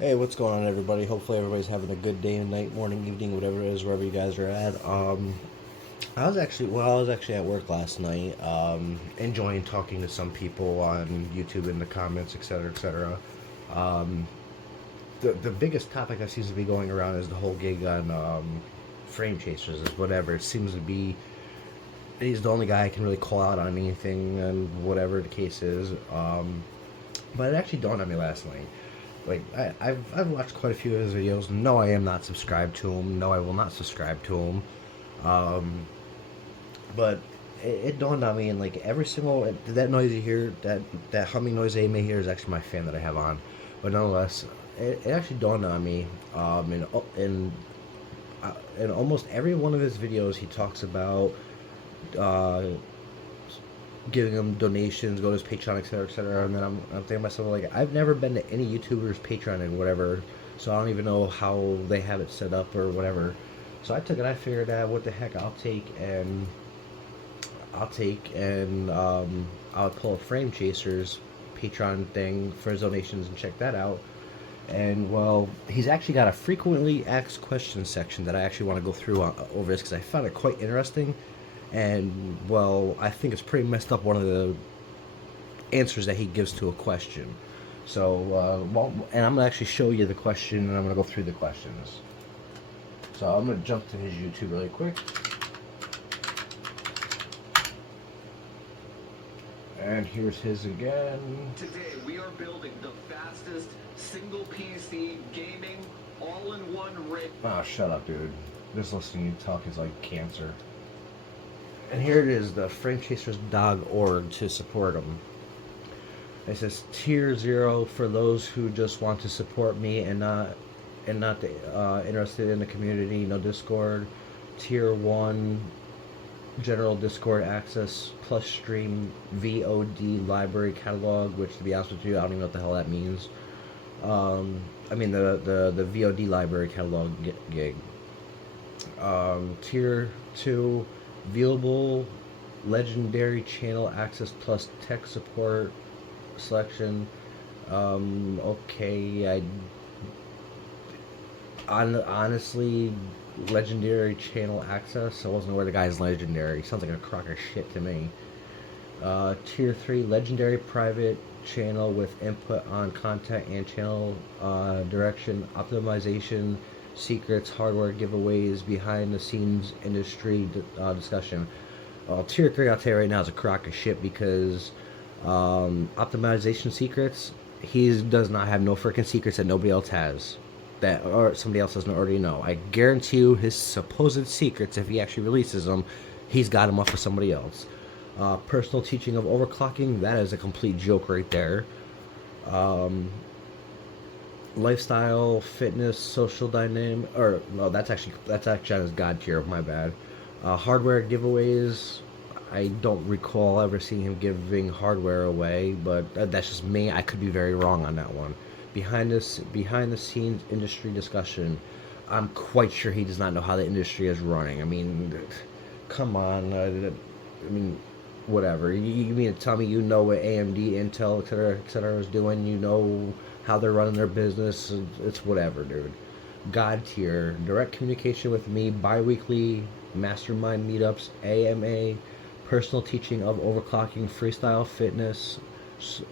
Hey, what's going on, everybody? Hopefully, everybody's having a good day, night, morning, evening, whatever it is, wherever you guys are at. I was actually at work last night, enjoying talking to some people on YouTube in the comments, etc., etc. Um, the biggest topic that seems to be going around is the whole gig on frame chasers, is whatever. It seems to be he's the only guy I can really call out on anything, and whatever the case is. But it actually dawned on me last night. Like I've watched quite a few of his videos. No, I am not subscribed to him. No, I will not subscribe to him. Um, but it dawned on me, and like every single that noise you hear, that humming noise that you may hear, is actually my fan that I have on. But nonetheless, it actually dawned on me. In almost every one of his videos, he talks about uh, giving him donations, go to his Patreon, etc., etc. And then I'm thinking to myself, like, I've never been to any YouTuber's Patreon and whatever, so I don't even know how they have it set up or whatever. So I took it. I figured out what the heck I'll pull a Frame Chasers Patreon thing for his donations and check that out. And well, he's actually got a frequently asked questions section that I actually want to go through over this because I found it quite interesting. And well, I think it's pretty messed up, one of the answers that he gives to a question. So, and I'm gonna actually show you the question, and I'm gonna go through the questions. So I'm gonna jump to his YouTube really quick, and here's his again. Today we are building the fastest single PC gaming all-in-one rig. Oh, shut up, dude. Just listening to you talk is like cancer. And here it is, the FrameChasers.org to support him. It says tier 0 for those who just want to support me and not interested in the community. No Discord. Tier 1 general Discord access plus stream VOD library catalog, which to be honest with you, I don't even know what the hell that means. I mean the VOD library catalog gig. Tier 2 viewable legendary channel access plus tech support selection. Okay, honestly, legendary channel access. I wasn't aware the guy's legendary. Sounds like a crock of shit to me. Tier 3 legendary private channel with input on content and channel direction, optimization, secrets, hardware giveaways, behind the scenes industry discussion. Tier 3, I'll tell you right now, is a crock of shit because optimization secrets, he does not have no freaking secrets that nobody else has, that or somebody else doesn't already know. I guarantee you his supposed secrets, if he actually releases them, he's got them off of somebody else. Personal teaching of overclocking, that is a complete joke right there. Lifestyle, fitness, social dynamic, or no, that's actually on his god tier. My bad. Hardware giveaways. I don't recall ever seeing him giving hardware away, but that's just me. I could be very wrong on that one. Behind the scenes industry discussion. I'm quite sure he does not know how the industry is running. I mean, come on. I mean, whatever. You mean to tell me you know what AMD, Intel, etc. is doing? You know how they're running their business? It's whatever, dude. God tier, direct communication with me, bi-weekly mastermind meetups, AMA, personal teaching of overclocking, freestyle fitness,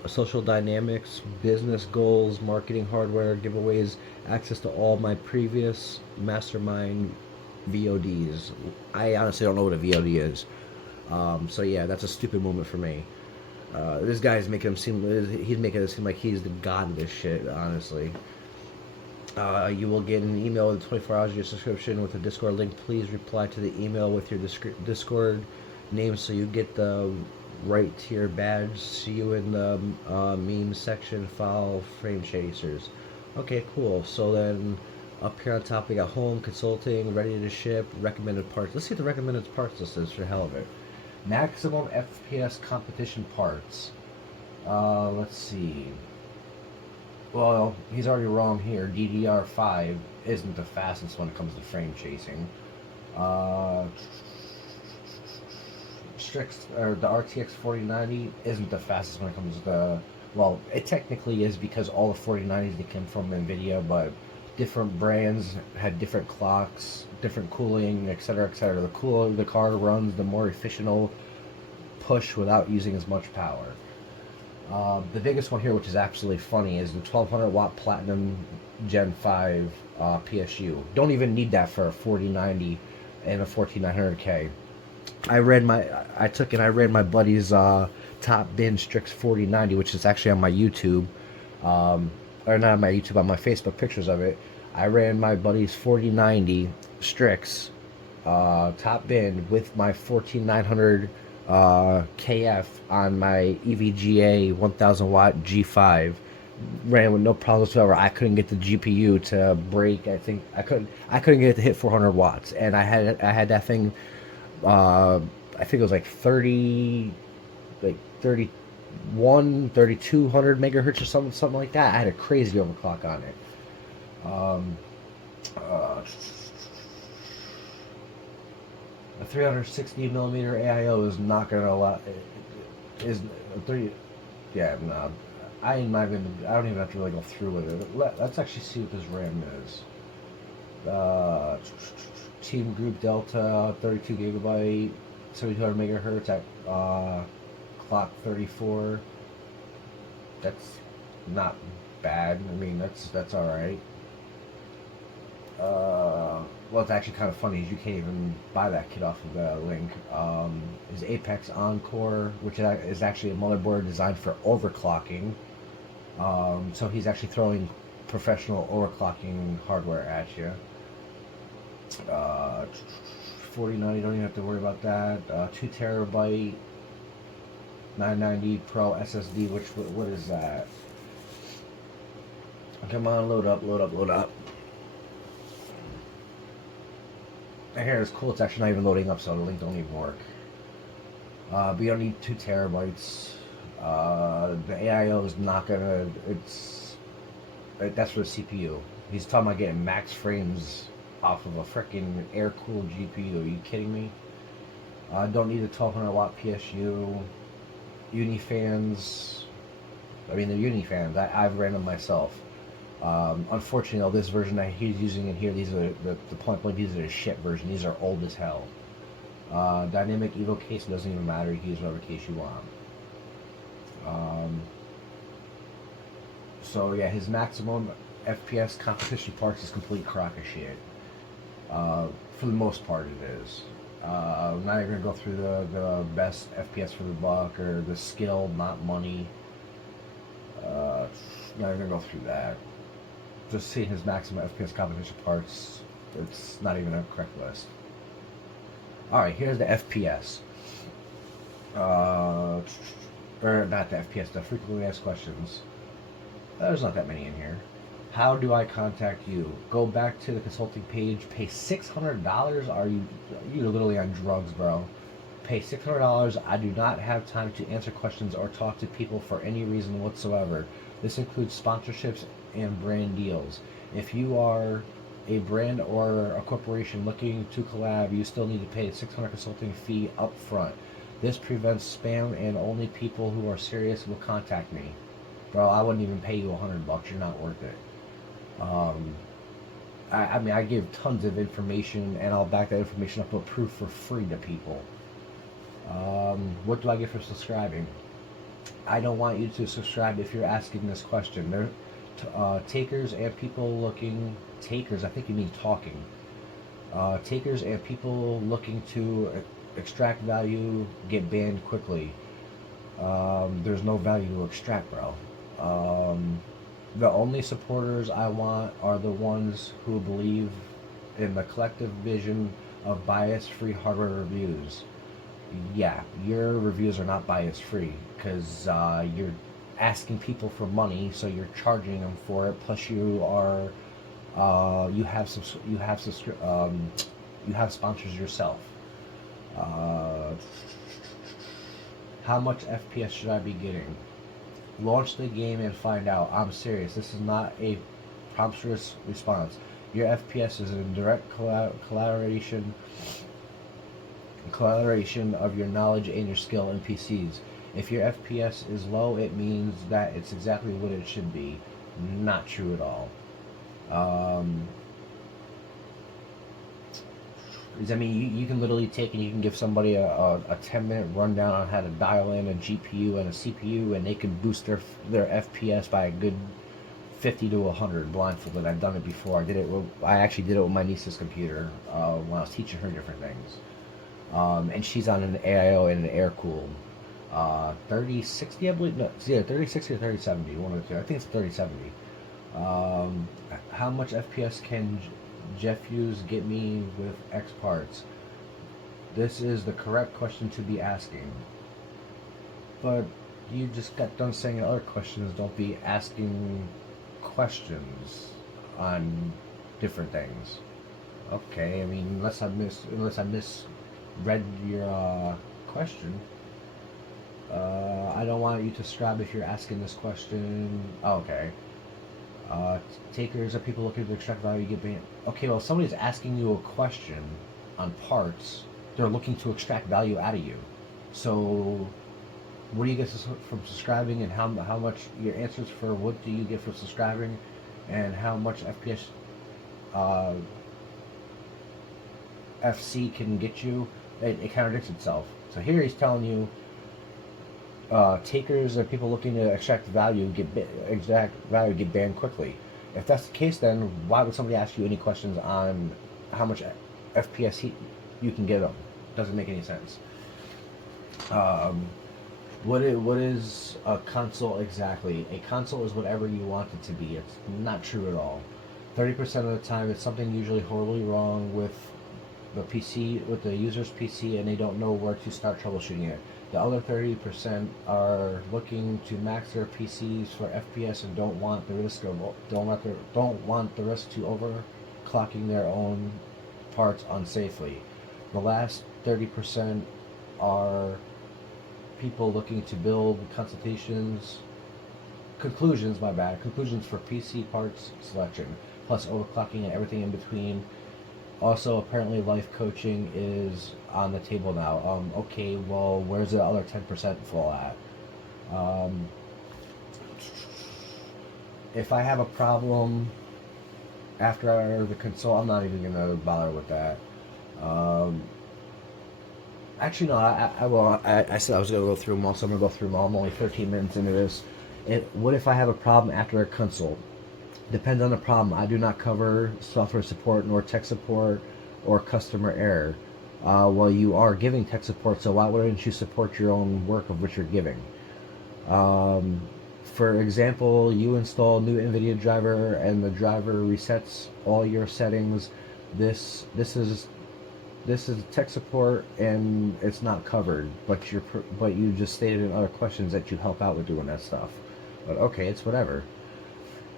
social dynamics, business goals, marketing, hardware, giveaways, access to all my previous mastermind VODs. I honestly don't know what a VOD is. So yeah, that's a stupid moment for me. This guy's making him seem, he's making it seem like he's the god of this shit, honestly. You will get an email with 24 hours of your subscription with a Discord link. Please reply to the email with your Discord name so you get the right tier badge. See you in the meme section. Follow Frame Chasers. Okay, cool. So then up here on top we got home, consulting, ready to ship, recommended parts. Let's see what the recommended parts list is for the hell of it. Maximum FPS competition parts. Let's see. Well, he's already wrong here. DDR5 isn't the fastest when it comes to frame chasing. The RTX 4090 isn't the fastest when it comes to well, it technically is because all the 4090s that came from NVIDIA, but different brands had different clocks, different cooling, etc., etc. The cooler the card runs, the more efficient it'll push without using as much power. The biggest one here, which is absolutely funny, is the 1200 watt Platinum Gen 5 PSU. Don't even need that for a 4090 and a 14900K. I took and I read my buddy's top bin Strix 4090, which is actually on my YouTube, or not on my YouTube, on my Facebook, pictures of it. I ran my buddy's 4090 Strix top bin with my 14900 KF on my EVGA 1000 watt G5. Ran with no problems whatsoever. I couldn't get the GPU to break. I couldn't get it to hit 400 watts, and I had that thing. I think it was like 30, like 31, 3200 megahertz or something like that. I had a crazy overclock on it. Um, uh, a 360 millimeter AIO is not gonna allow. Is three? Yeah, no. I'm not even. I don't even have to really go through with it. Let's actually see what this RAM is. Team Group Delta, 32 gigabyte, 7200 megahertz at clock 34. That's not bad. I mean, that's all right. Well, it's actually kind of funny. You can't even buy that kit off of the link. Is Apex Encore, which is actually a motherboard designed for overclocking. So he's actually throwing professional overclocking hardware at you. 4090, don't even have to worry about that. 2 terabyte 990 Pro SSD, what is that? Come on, load up, load up, load up. Here it's cool, it's actually not even loading up, so the link don't even work. But you don't need 2 terabytes. The AIO is not gonna, that's for the CPU. He's talking about getting max frames off of a freaking air-cooled GPU. Are you kidding me? Don't need a 1200 watt PSU. Unifans. I mean, they're Unifans. I've ran them myself. Unfortunately, though, this version that he's using in here, these are the point blank. These are the shit version. These are old as hell. Dynamic Evo case doesn't even matter. You can use whatever case you want. So yeah, his maximum FPS competition parts is complete crock of shit. For the most part, it is. I'm not even gonna go through the best FPS for the buck or the skill, not money. Not even gonna go through that. Just seeing his maximum FPS competition parts, it's not even a correct list. Alright, here's the FPS. Or not the FPS, the frequently asked questions. There's not that many in here. How do I contact you? Go back to the consulting page, pay $600. You're literally on drugs, bro. Pay $600. I do not have time to answer questions or talk to people for any reason whatsoever. This includes sponsorships and brand deals. If you are a brand or a corporation looking to collab, you still need to pay a $600 consulting fee up front. This prevents spam, and only people who are serious will contact me. Bro, I wouldn't even pay you $100. You're not worth it. I mean, I give tons of information, and I'll back that information up with proof for free to people. What do I get for subscribing? I don't want you to subscribe if you're asking this question. They're takers and people looking... Takers, I think you mean talking. Takers and people looking to extract value get banned quickly. There's no value to extract, bro. The only supporters I want are the ones who believe in the collective vision of bias-free hardware reviews. Yeah, your reviews are not bias-free because you're asking people for money, so you're charging them for it. Plus, you are you have sponsors yourself. How much FPS should I be getting? Launch the game and find out. I'm serious. This is not a promiscuous response. Your FPS is in direct collaboration of your knowledge and your skill in PCs. If your FPS is low, it means that it's exactly what it should be. Not true at all. Um, I mean, you can literally take and you can give somebody a 10-minute rundown on how to dial in a GPU and a CPU, and they can boost their FPS by a good 50 to 100 blindfolded. I've done it before. I actually did it with my niece's computer when I was teaching her different things. And she's on an AIO and an air cooled 3060, I believe. No, it's either 3060 or 3070. One of the two. I think it's 3070. How much FPS can Jeff Hughes get me with X parts? This is the correct question to be asking. But you just got done saying other questions. Don't be asking questions on different things. Okay, I mean, unless I misread your question. I don't want you to describe if you're asking this question. Oh, okay. Takers are people looking to extract value, get banned. Okay, well, if somebody's asking you a question on parts, they're looking to extract value out of you. So, what do you get from subscribing, and how much your answers for what do you get from subscribing, and how much FPS FC can get you? It contradicts itself. So here he's telling you. Takers are people looking to extract value, get banned quickly. If that's the case, then why would somebody ask you any questions on how much FPS you can get them? Doesn't make any sense. What is a console exactly? A console is whatever you want it to be. It's not true at all. 30% of the time, it's something usually horribly wrong with the PC, with the user's PC, and they don't know where to start troubleshooting it. The other 30% are looking to max their PCs for FPS and don't want the risk to overclocking their own parts unsafely. The last 30% are people looking to build conclusions for PC parts selection, plus overclocking and everything in between. Also, apparently life coaching is on the table now. Okay, well, where's the other 10% fall at? If I have a problem after the console, I'm not even going to bother with that. Actually, no, I said I was going to go through them all, so I'm going to go through them all. I'm only 13 minutes into this. What if I have a problem after a console? Depends on the problem. I do not cover software support, nor tech support, or customer error. Well, you are giving tech support, so why wouldn't you support your own work of which you're giving? For example, you install a new NVIDIA driver, and the driver resets all your settings. This is tech support, and it's not covered. But you just stated in other questions that you help out with doing that stuff. But okay, it's whatever.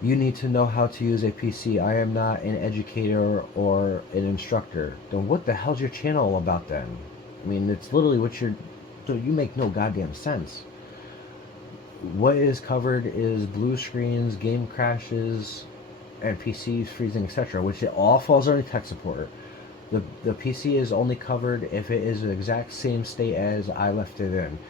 You need to know how to use a PC. I am not an educator or an instructor. Then what the hell's your channel all about then? I mean, it's literally so you make no goddamn sense. What is covered is blue screens, game crashes, and PCs freezing, etc., which it all falls under tech support. The PC is only covered if it is the exact same state as I left it in.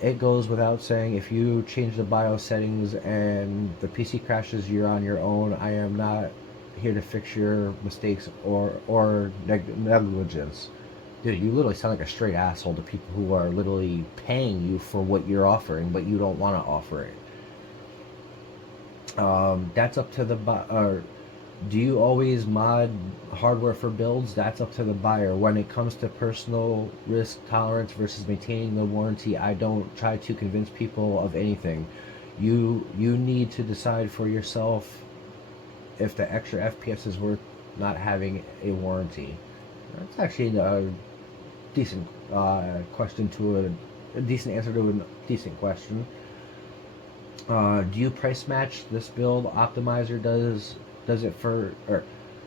It goes without saying, if you change the BIOS settings and the PC crashes, you're on your own. I am not here to fix your mistakes or negligence. Dude, you literally sound like a straight asshole to people who are literally paying you for what you're offering, but you don't want to offer it. That's up to the buyer. Do you always mod hardware for builds? That's up to the buyer. When it comes to personal risk tolerance versus maintaining the warranty, I don't try to convince people of anything. You need to decide for yourself if the extra FPS is worth not having a warranty. That's actually a decent question to a decent answer to a decent question. Do you price match this build? Optimizer does it for, or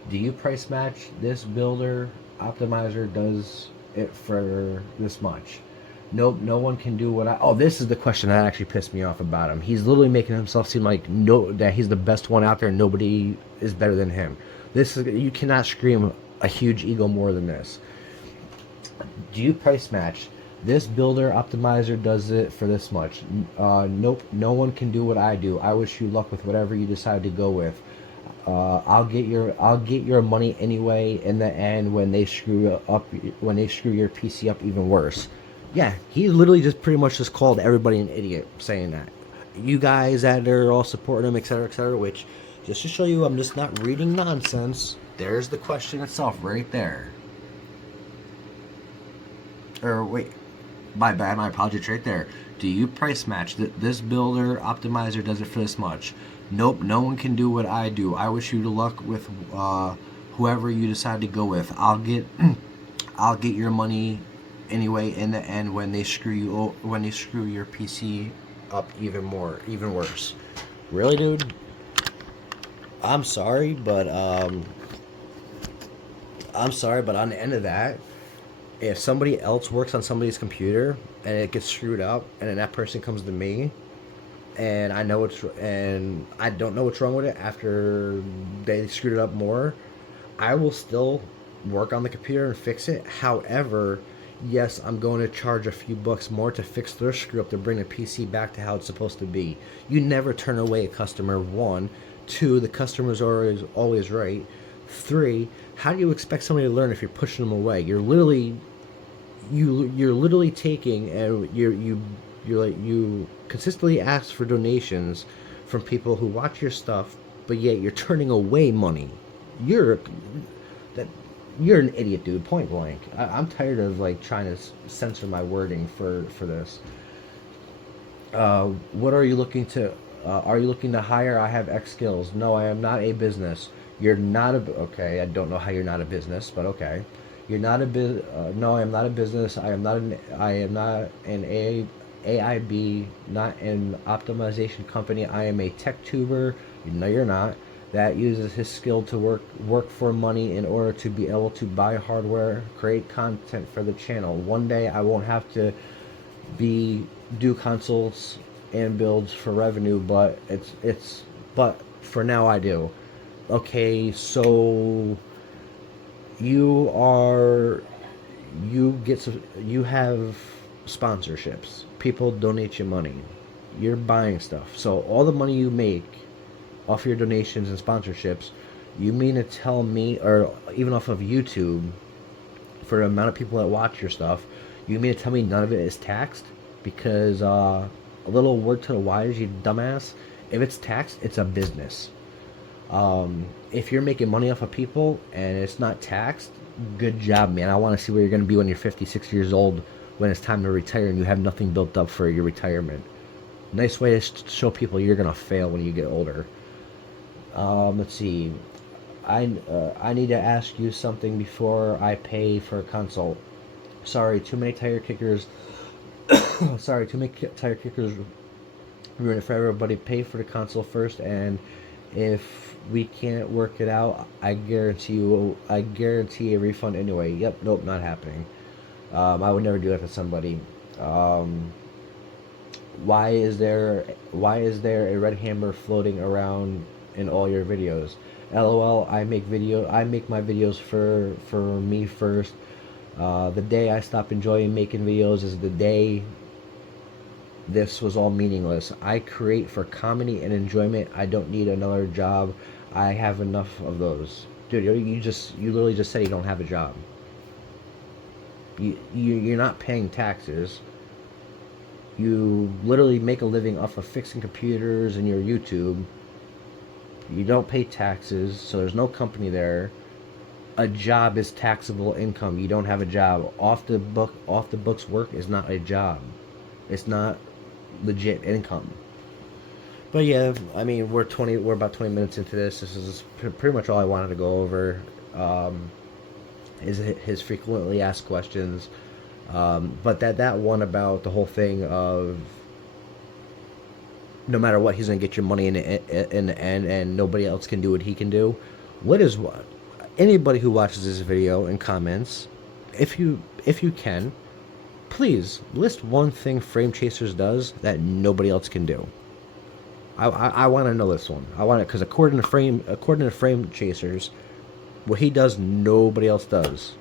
do you price match this builder? Optimizer does it for this much. No one can do what this is the question that actually pissed me off about him. He's literally making himself seem like that he's the best one out there and nobody is better than him. You cannot scream a huge ego more than this. Do you price match This builder optimizer does it for this much. Nope, no one can do what I do. I wish you luck with whatever you decide to go with. I'll get your money anyway. In the end, when they screw your PC up even worse. Yeah, he literally just pretty much just called everybody an idiot saying that. You guys that are all supporting him, etc., etc. Which, just to show you, I'm just not reading nonsense. There's the question itself right there. Or wait, my bad, my apologies, right there. Do you price match? This builder optimizer does it for this much. Nope, no one can do what I do. I wish you luck with whoever you decide to go with. I'll get your money anyway. In the end, when they screw your PC up even worse. Really, dude? I'm sorry, but on the end of that, if somebody else works on somebody's computer and it gets screwed up, and then that person comes to me, and I don't know what's wrong with it after they screwed it up more, I will still work on the computer and fix it. However, yes, I'm going to charge a few bucks more to fix their screw up to bring the PC back to how it's supposed to be. You never turn away a customer. 1, 2, the customer's always right. 3, how do you expect somebody to learn if you're pushing them away? You're literally taking, and you consistently ask for donations from people who watch your stuff, but yet you're turning away money. You're an idiot, dude. Point blank. I'm tired of like trying to censor my wording for this. What are you looking to? Are you looking to hire? I have X skills. No, I am not a business. You're not a. Okay, I don't know how you're not a business, but okay. You're not a no, I am not a business. I am not an AIB, not an optimization company. I am a tech tuber. No, you're not. That uses his skill to work for money in order to be able to buy hardware, create content for the channel. One day I won't have to do consults and builds for revenue, but but for now I do. Okay, so you have sponsorships. People donate you money. You're buying stuff. So all the money you make off your donations and sponsorships, you mean to tell me, or even off of YouTube, for the amount of people that watch your stuff, you mean to tell me none of it is taxed? Because a little word to the wise, you dumbass, if it's taxed, it's a business. If you're making money off of people and it's not taxed, good job, man. I want to see where you're going to be when you're 56 years old, when it's time to retire and you have nothing built up for your retirement. Nice way to show people you're going to fail when you get older. Let's see. I need to ask you something before I pay for a consult. Sorry, too many tire kickers. Sorry, too many tire kickers ruin it for everybody. Pay for the console first, and if we can't work it out, I guarantee a refund anyway. Yep, nope, not happening. I would never do that to somebody. Why is there a red hammer floating around in all your videos? LOL. I make my videos for me first. The day I stop enjoying making videos is the day this was all meaningless. I create for comedy and enjoyment. I don't need another job. I have enough of those. Dude, you literally just said you don't have a job. You're not paying taxes. You literally make a living off of fixing computers and your YouTube. You don't pay taxes, so there's no company there. A job is taxable income. You don't have a job. Off the books work is not a job. It's not legit income. But yeah, I mean, we're about 20 minutes into this. This is pretty much all I wanted to go over. Is his frequently asked questions. But that one about the whole thing of no matter what, he's gonna get your money in the end, and nobody else can do what he can do. What anybody who watches this video and comments, if you can, please list one thing Frame Chasers does that nobody else can do. I want to know this one. I want it because according to Frame Chasers, what he does nobody else does.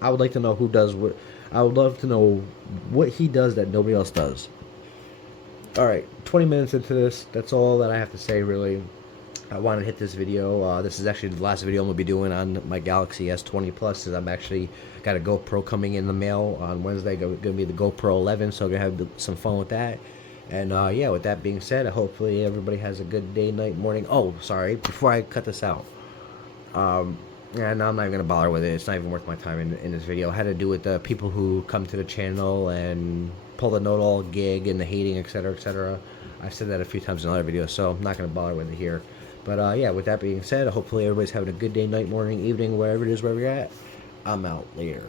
I would like to know who does what. I would love to know what he does that nobody else does. All right, 20 minutes into this. That's all that I have to say, really. I wanted to hit this video. This is actually the last video I'm going to be doing on my Galaxy S20 Plus, because I'm actually got a GoPro coming in the mail on Wednesday. Going to be the GoPro 11, so I'm going to have some fun with that. And yeah, with that being said, hopefully everybody has a good day, night, morning. Oh, sorry, before I cut this out. And I'm not even going to bother with it. It's not even worth my time in this video. It had to do with the people who come to the channel and pull the know-it-all gig and the hating, etc., etc. I've said that a few times in other videos, so I'm not going to bother with it here. But yeah, with that being said, hopefully everybody's having a good day, night, morning, evening, wherever it is, wherever you're at. I'm out later.